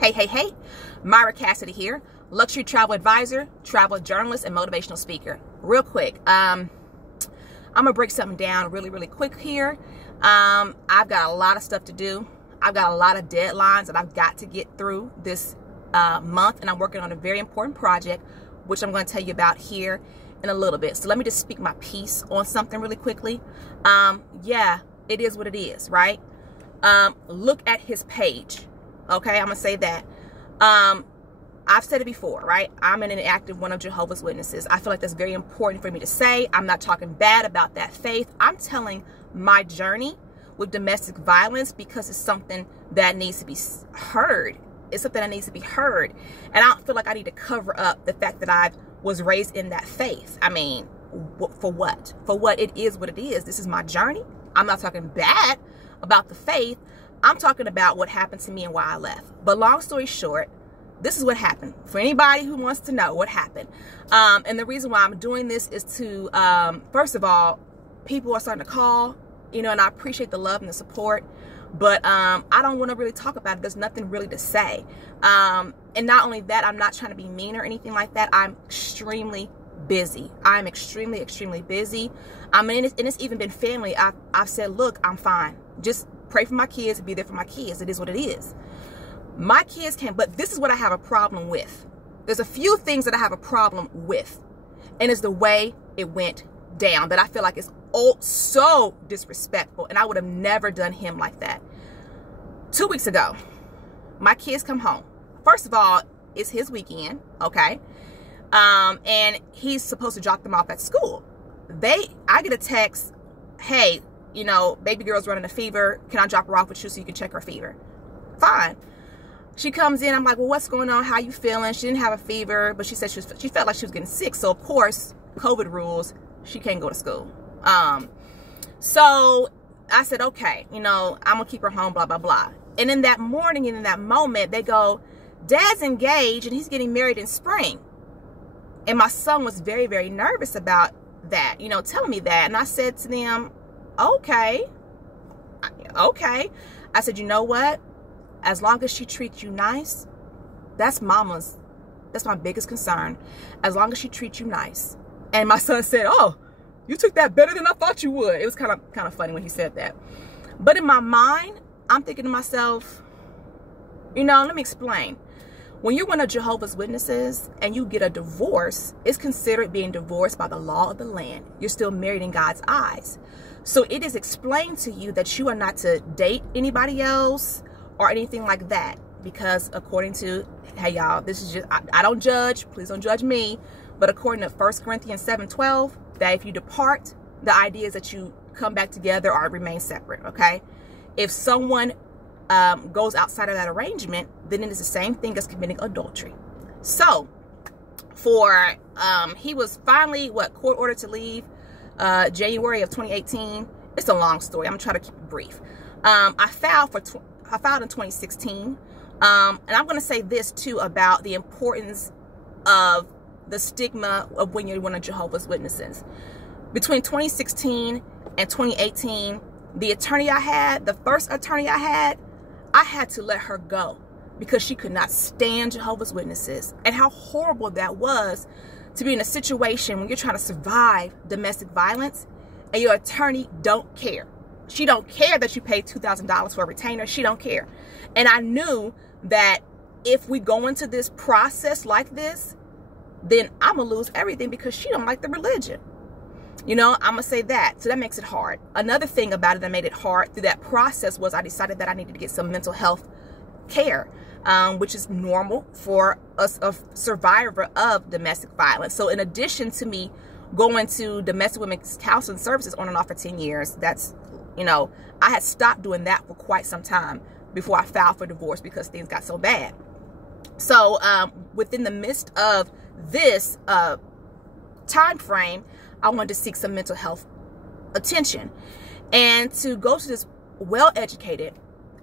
Hey, Myra Cassidy here, luxury travel advisor, travel journalist, and motivational speaker. Real quick, I'm gonna break something down really quick here. I've got a lot of stuff to do. I've got a lot of deadlines that I've got to get through this month, and I'm working on a very important project, which I'm going to tell you about here in a little bit. So let me just speak my piece on something really quickly. Yeah, it is what it is, right? Look at his page. Okay, I'm gonna say that. I've said it before, right? I'm an inactive one of Jehovah's Witnesses. I feel like that's very important for me to say. I'm not talking bad about that faith. I'm telling my journey with domestic violence because it's something that needs to be heard. It's something that needs to be heard. And I don't feel like I need to cover up the fact that I was raised in that faith. I mean, for what? For what? It is what it is. This is my journey. I'm not talking bad about the faith. I'm talking about what happened to me and why I left. But long story short, this is what happened. For anybody who wants to know what happened. And the reason why I'm doing this is to, first of all, people are starting to call, you know, and I appreciate the love and the support. But I don't want to really talk about it. There's nothing really to say. And not only that, I'm not trying to be mean or anything like that. I'm extremely busy. I'm extremely busy. I mean, and it's even been family. I've said, look, I'm fine. Just pray for my kids and be there for my kids. It is what it is. My kids can't, but this is what I have a problem with. There's a few things that I have a problem with, and it's the way it went down that I feel like is so disrespectful, and I would have never done him like that. 2 weeks ago, my kids come home. First of all, it's his weekend, okay? And he's supposed to drop them off at school. I get a text, hey, you know, baby girl's running a fever. Can I drop her off with you so you can check her fever? Fine. She comes in. I'm like, well, what's going on? How you feeling? She didn't have a fever, but she said she felt like she was getting sick. So, of course, COVID rules, she can't go to school. So I said, okay, you know, I'm going to keep her home, blah, blah, blah. And in that morning and in that moment, they go, Dad's engaged and he's getting married in spring. And my son was very nervous about that, you know, telling me that. And I said to them, okay. I said, you know what? As long as she treats you nice, that's my biggest concern. As long as she treats you nice. And my son said, oh, you took that better than I thought you would. It was kind of funny when he said that. But in my mind, I'm thinking to myself, you know, let me explain. When you're one of Jehovah's Witnesses and you get a divorce, it's considered being divorced by the law of the land. You're still married in God's eyes. So it is explained to you that you are not to date anybody else or anything like that. Because according to, hey y'all, this is just, I don't judge, please don't judge me. But according to 1 Corinthians 7:12, that if you depart, the idea is that you come back together or remain separate, okay? If someone goes outside of that arrangement, then it is the same thing as committing adultery. So, he was finally, court ordered to leave January of 2018. It's a long story. I'm going to try to keep it brief. I filed in 2016. And I'm going to say this, too, about the importance of the stigma of when you're one of Jehovah's Witnesses. Between 2016 and 2018, the attorney I had, the first attorney I had to let her go because she could not stand Jehovah's Witnesses. And how horrible that was to be in a situation when you're trying to survive domestic violence and your attorney don't care. She don't care that you paid $2,000 for a retainer. She don't care. And I knew that if we go into this process like this, then I'm going to lose everything because she don't like the religion. You know, I'm going to say that. So that makes it hard. Another thing about it that made it hard through that process was I decided that I needed to get some mental health care, which is normal for a survivor of domestic violence. So in addition to me going to domestic women's counseling services on and off for 10 years, that's, you know, I had stopped doing that for quite some time before I filed for divorce because things got so bad. So within the midst of this time frame, I wanted to seek some mental health attention and to go to this well-educated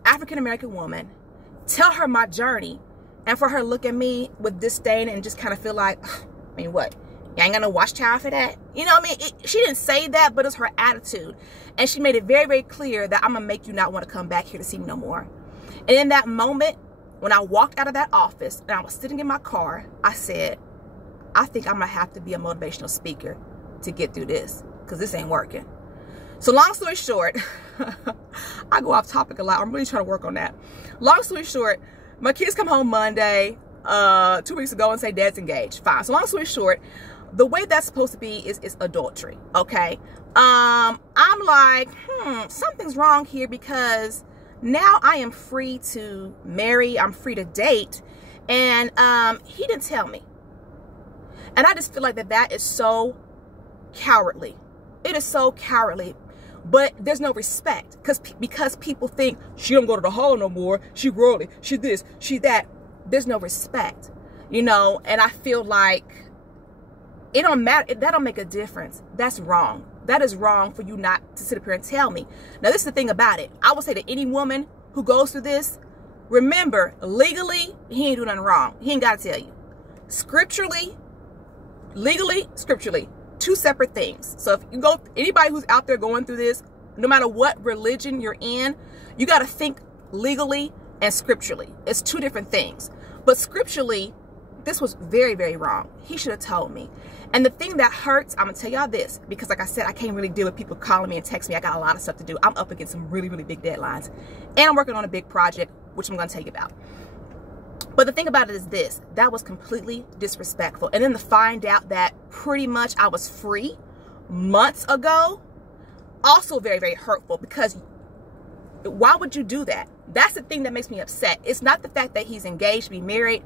African-American woman, tell her my journey, and for her to look at me with disdain and just kind of feel like, I mean, what? You ain't got no watch tower for that? You know what I mean? She didn't say that, but it's her attitude. And she made it very clear that I'm going to make you not want to come back here to see me no more. And in that moment, when I walked out of that office and I was sitting in my car, I said, I think I'm gonna have to be a motivational speaker to get through this, because this ain't working. So long story short, I go off topic a lot. I'm really trying to work on that. Long story short, my kids come home Monday, 2 weeks ago, and say dad's engaged. Fine. So long story short, the way that's supposed to be is adultery. Okay. I'm like, something's wrong here, because now I am free to marry. I'm free to date. And he didn't tell me. And I just feel like that is so cowardly. It is so cowardly. But there's no respect, because people think she don't go to the hall no more. She worldly. She this. She that. There's no respect, you know. And I feel like it don't matter. That don't make a difference. That's wrong. That is wrong for you not to sit up here and tell me. Now, this is the thing about it. I would say to any woman who goes through this, remember, legally, he ain't doing nothing wrong. He ain't got to tell you. Scripturally, legally, scripturally, two separate things. So if you go, anybody who's out there going through this, no matter what religion you're in, you got to think legally and scripturally. It's two different things. But scripturally, this was very, very wrong. He should have told me. And the thing that hurts, I'm going to tell y'all this, because like I said, I can't really deal with people calling me and texting me. I got a lot of stuff to do. I'm up against some really, really big deadlines. And I'm working on a big project, which I'm going to tell you about. But the thing about it is this, that was completely disrespectful. And then to find out that pretty much I was free months ago, also very, very hurtful, because why would you do that? That's the thing that makes me upset. It's not the fact that he's engaged to be married.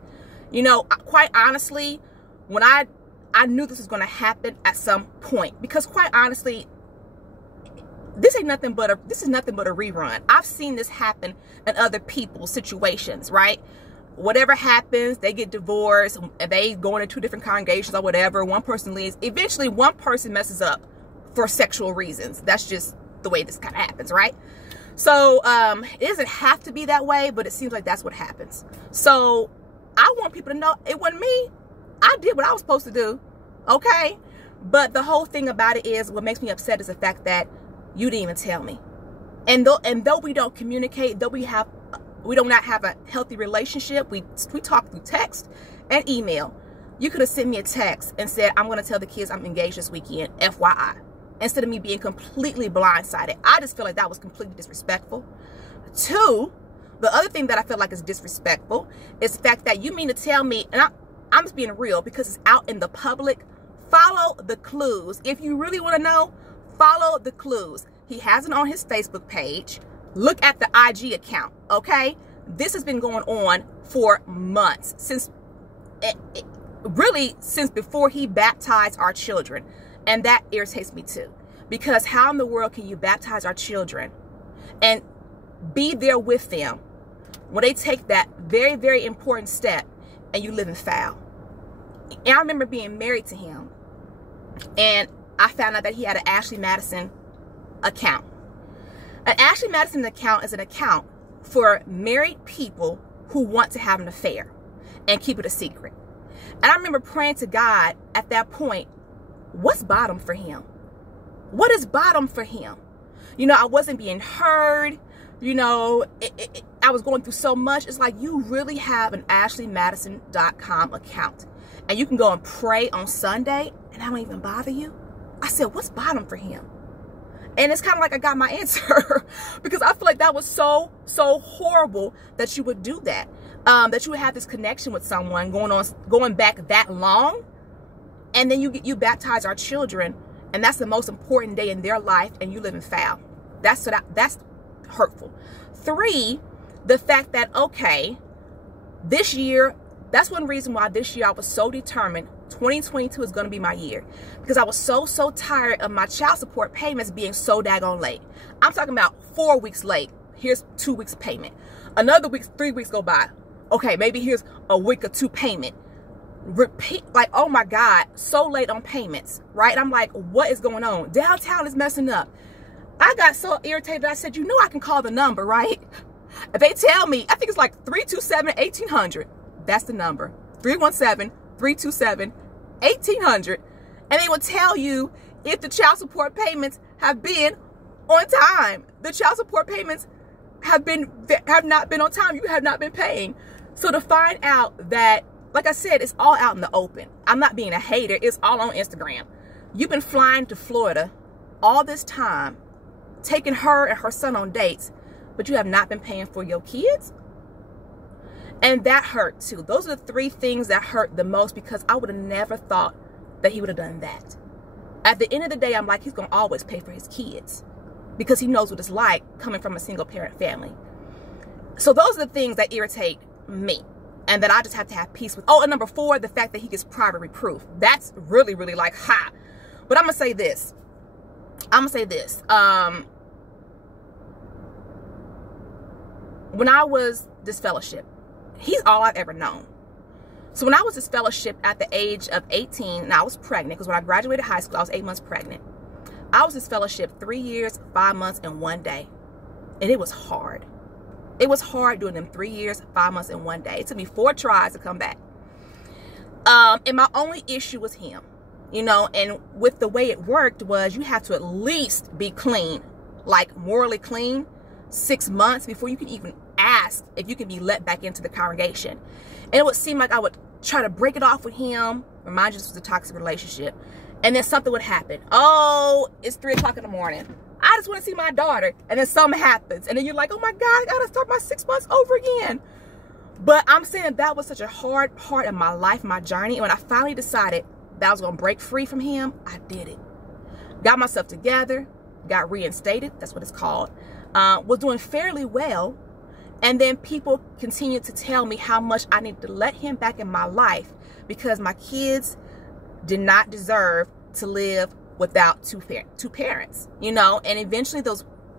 You know, quite honestly, when I knew this was going to happen at some point, because quite honestly, this is nothing but a rerun. I've seen this happen in other people's situations, right? Whatever happens, they get divorced, they go into two different congregations or whatever. One person leaves. Eventually, one person messes up for sexual reasons. That's just the way this kind of happens, right? So it doesn't have to be that way, but it seems like that's what happens. So I want people to know it wasn't me. I did what I was supposed to do, okay? But the whole thing about it is, what makes me upset is the fact that you didn't even tell me. And though we don't communicate, though we do not have a healthy relationship, we talk through text and email. You could have sent me a text and said, I'm going to tell the kids I'm engaged this weekend, FYI. Instead of me being completely blindsided. I just feel like that was completely disrespectful. Two, the other thing that I feel like is disrespectful is the fact that you mean to tell me, and I'm just being real because it's out in the public, follow the clues. If you really want to know, follow the clues. He has it on his Facebook page. Look at the IG account, okay? This has been going on for months, since before he baptized our children. And that irritates me too, because how in the world can you baptize our children and be there with them when they take that very, very important step and you live in foul? And I remember being married to him, and I found out that he had an Ashley Madison account. An Ashley Madison account is an account for married people who want to have an affair and keep it a secret. And I remember praying to God at that point, what's bottom for him? What is bottom for him? You know, I wasn't being heard. You know, I was going through so much. It's like, you really have an AshleyMadison.com account, and you can go and pray on Sunday, and I don't even bother you? I said, what's bottom for him? And it's kind of like I got my answer, because I feel like that was so horrible that you would do that. That you would have this connection with someone going back that long, and then you baptize our children, and that's the most important day in their life, and you live in foul. That's hurtful. 3, the fact that, okay, this year, that's one reason why this year I was so determined 2022 is going to be my year, because I was so tired of my child support payments being so daggone late. I'm talking about 4 weeks late. Here's 2 weeks payment. Another week, 3 weeks go by. Okay, maybe here's a week or 2 payment. Repeat, like, oh my God, so late on payments, right? I'm like, what is going on? Downtown is messing up. I got so irritated. I said, you know, I can call the number, right? If they tell me, I think it's like 327-1800. That's the number. 317-327-1800. And they will tell you if the child support payments have been on time. The child support payments have not been on time. You have not been paying. So to find out that, like I said, it's all out in the open. I'm not being a hater. It's all on Instagram. You've been flying to Florida all this time, taking her and her son on dates, but you have not been paying for your kids? And that hurt too. Those are the three things that hurt the most, because I would have never thought that he would have done that. At the end of the day, I'm like, he's going to always pay for his kids because he knows what it's like coming from a single parent family. So those are the things that irritate me and that I just have to have peace with. Oh, and number 4, the fact that he gets private reproof. That's really, really like, ha. But I'm going to say this. When I was disfellowship, he's all I've ever known. So when I was disfellowship at the age of 18, and I was pregnant, because when I graduated high school, I was 8 months pregnant. I was disfellowship 3 years, 5 months, and 1 day. And it was hard. It was hard doing them 3 years, 5 months, and 1 day. It took me 4 tries to come back. And my only issue was him. You know, and with the way it worked was you have to at least be clean, like morally clean, 6 months before you can even ask if you can be let back into the congregation. And it would seem like I would try to break it off with him. Remind you this was a toxic relationship. And then something would happen. Oh, it's 3 o'clock in the morning. I just want to see my daughter. And then something happens. And then you're like, oh my God, I got to start my 6 months over again. But I'm saying that was such a hard part of my life, my journey. And when I finally decided that I was going to break free from him, I did it. Got myself together. Got reinstated. That's what it's called. Was doing fairly well. And then people continued to tell me how much I needed to let him back in my life because my kids did not deserve to live without two parents, you know. And eventually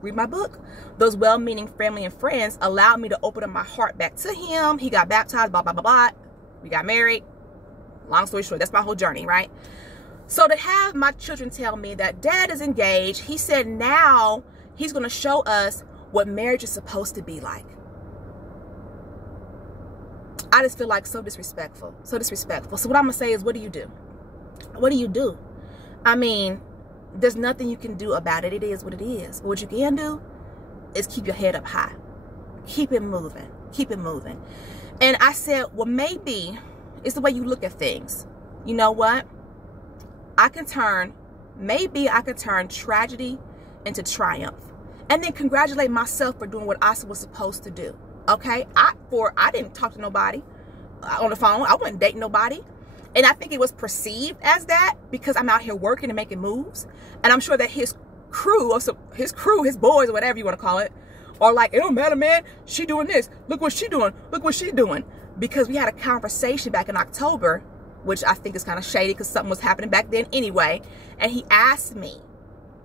read my book, those well-meaning family and friends allowed me to open up my heart back to him. He got baptized, blah, blah, blah, blah. We got married. Long story short, that's my whole journey, right? So to have my children tell me that Dad is engaged, he said now he's going to show us what marriage is supposed to be like. I just feel like so disrespectful. So disrespectful. So what I'm going to say is, what do you do? What do you do? I mean, there's nothing you can do about it. It is what it is. But what you can do is keep your head up high. Keep it moving. Keep it moving. And I said, well, maybe it's the way you look at things. You know what? Maybe I could turn tragedy into triumph. And then congratulate myself for doing what I was supposed to do. Okay, I didn't talk to nobody on the phone. I wasn't dating nobody. And I think it was perceived as that because I'm out here working and making moves. And I'm sure that his crew, his boys, or whatever you want to call it, are like, it don't matter, man. She doing this. Look what she doing. Look what she doing. Because we had a conversation back in October, which I think is kind of shady because something was happening back then anyway. And he asked me,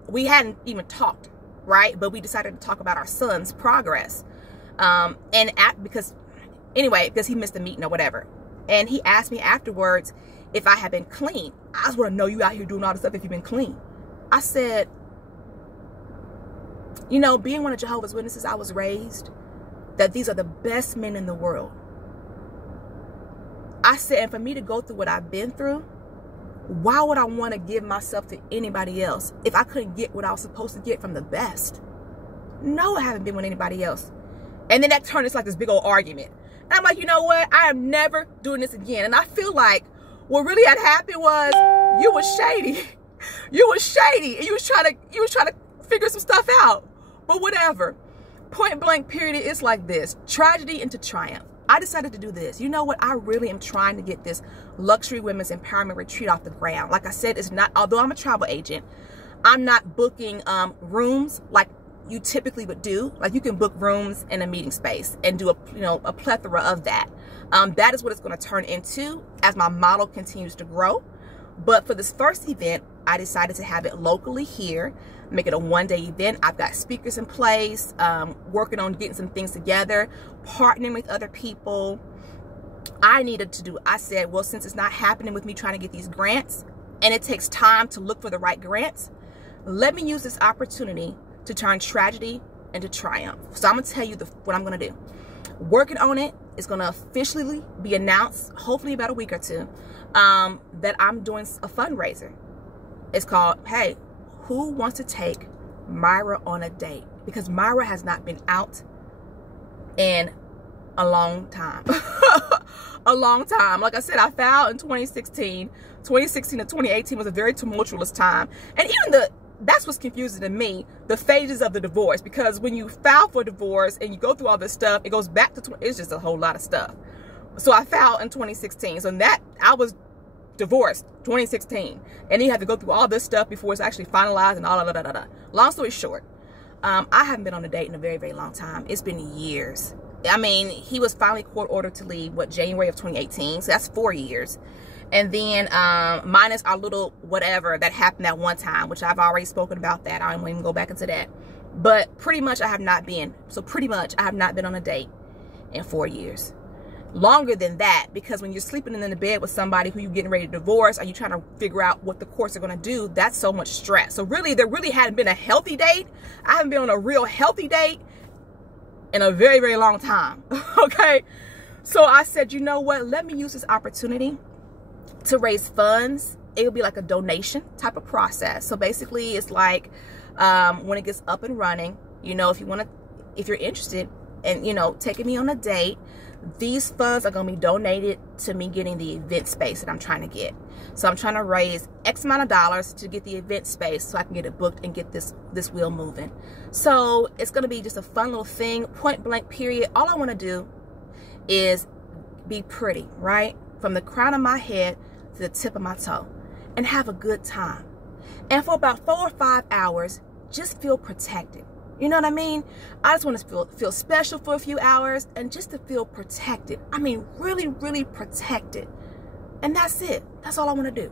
we hadn't even talked, right? But we decided to talk about our son's progress. Because he missed the meeting or whatever. And he asked me afterwards if I had been clean. I just want to know you out here doing all this stuff if you've been clean. I said, you know, being one of Jehovah's Witnesses, I was raised that these are the best men in the world. I said, and for me to go through what I've been through, why would I want to give myself to anybody else if I couldn't get what I was supposed to get from the best? No, I haven't been with anybody else. And then that turned into like this big old argument. And I'm like, you know what? I am never doing this again. And I feel like what really had happened was you was shady. You was shady. And you was trying to figure some stuff out. But whatever. Point blank period, it's like this. Tragedy into triumph. I decided to do this. You know what? I really am trying to get this luxury women's empowerment retreat off the ground. Like I said, it's not, although I'm a travel agent, I'm not booking rooms like you typically would do. Like you can book rooms in a meeting space and do a plethora of that. That is what it's going to turn into as my model continues to grow. But for this first event, I decided to have it locally here, make it a one-day event. I've got speakers in place, working on getting some things together, partnering with other people. I said, well, since it's not happening with me trying to get these grants, and it takes time to look for the right grants, let me use this opportunity to turn tragedy into triumph. So I'm going to tell you what I'm going to do. Working on it is going to officially be announced, hopefully about a week or two, that I'm doing a fundraiser. It's called, hey, who wants to take Myra on a date? Because Myra has not been out in a long time. a long time. Like I said, I filed in 2016. 2016 to 2018 was a very tumultuous time. And even that's what's confusing to me, the phases of the divorce. Because when you file for divorce and you go through all this stuff, it goes back to, it's just a whole lot of stuff. So I filed in 2016. So I was divorced 2016. And then you have to go through all this stuff before it's actually finalized and all that. Long story short, I haven't been on a date in a very, very long time. It's been years. I mean, he was finally court ordered to leave, January of 2018. So that's 4 years. And then minus our little whatever that happened at one time, which I've already spoken about that. I won't even go back into that. But pretty much I have not been. So pretty much I have not been on a date in 4 years. Longer than that, because when you're sleeping in the bed with somebody who you're getting ready to divorce, or you trying to figure out what the courts are going to do, that's so much stress. So really, there really hadn't been a healthy date. I haven't been on a real healthy date in a very, very long time. Okay. So I said, you know what? Let me use this opportunity to raise funds. It will be like a donation type of process. So basically it's like when it gets up and running, you know, if you're interested in, you know, taking me on a date, these funds are going to be donated to me getting the event space that I'm trying to get. So I'm trying to raise X amount of dollars to get the event space so I can get it booked and get this wheel moving. So it's going to be just a fun little thing, point blank period. All I want to do is be pretty, right? From the crown of my head to the tip of my toe, and have a good time. And for about 4 or 5 hours, just feel protected. You know what I mean? I just want to feel special for a few hours and just to feel protected. I mean, really, really protected. And that's it. That's all I want to do.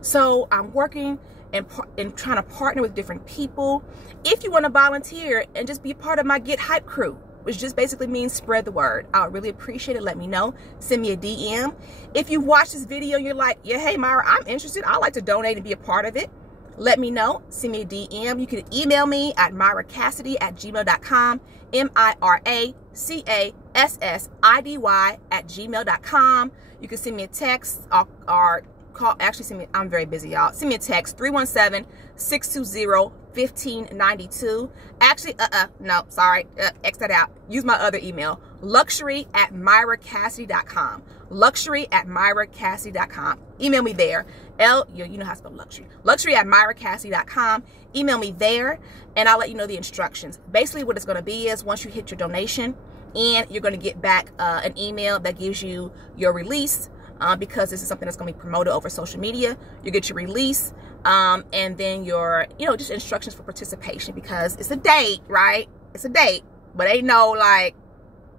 So I'm working and trying to partner with different people. If you want to volunteer and just be a part of my Get Hype crew, which just basically means spread the word, I would really appreciate it. Let me know. Send me a DM. If you watch this video and you're like, yeah, hey, Myra, I'm interested. I'd like to donate and be a part of it. Let me know. Send me a DM. You can email me at myracassidy@gmail.com. MyraCassidy@gmail.com. You can send me a text or call. Actually, send me. I'm very busy, y'all. Send me a text 317-620-1592. Actually, no, sorry. X that out. Use my other email. luxury@myracassidy.com. luxury@myracassidy.com. Email me there. You know how to spell luxury. luxury@myracassidy.com. Email me there, and I'll let you know the instructions. Basically, what it's going to be is once you hit your donation, and you're going to get back an email that gives you your release, because this is something that's going to be promoted over social media. You get your release, and then your, just instructions for participation, because it's a date, right? It's a date, but ain't no like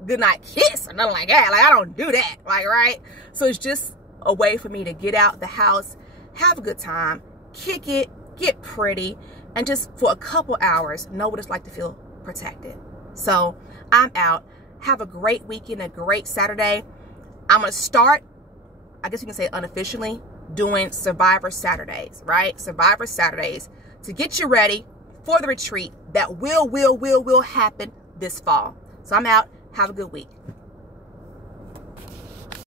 goodnight kiss or nothing like that. Like, I don't do that, like, right? So it's just a way for me to get out the house, have a good time, kick it, get pretty, and just for a couple hours know what it's like to feel protected. So I'm out. Have a great weekend, a great Saturday. I'm going to start, I guess you can say unofficially, doing Survivor Saturdays, right? Survivor Saturdays to get you ready for the retreat that will happen this fall. So I'm out. Have a good week.